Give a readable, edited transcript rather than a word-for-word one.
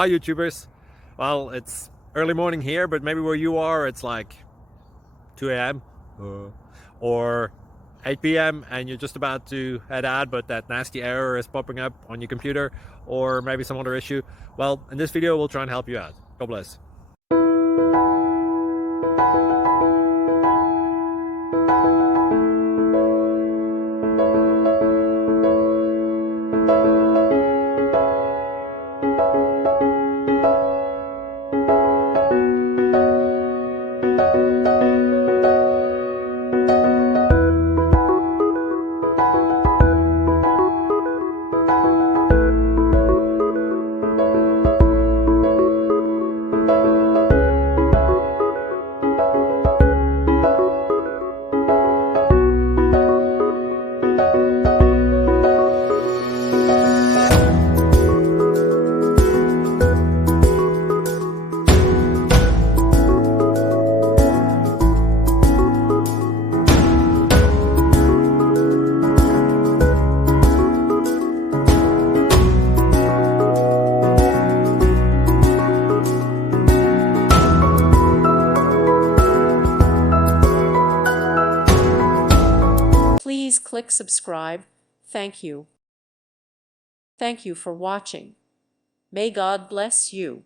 Hi YouTubers. Well, it's early morning here, but maybe where you are it's like 2 a.m. or 8 p.m. and you're just about to head out, but that nasty error is popping up on your computer, or maybe some other issue. Well, in this video we'll try and help you out. God bless. Please click subscribe. Thank you. Thank you for watching. May God bless you.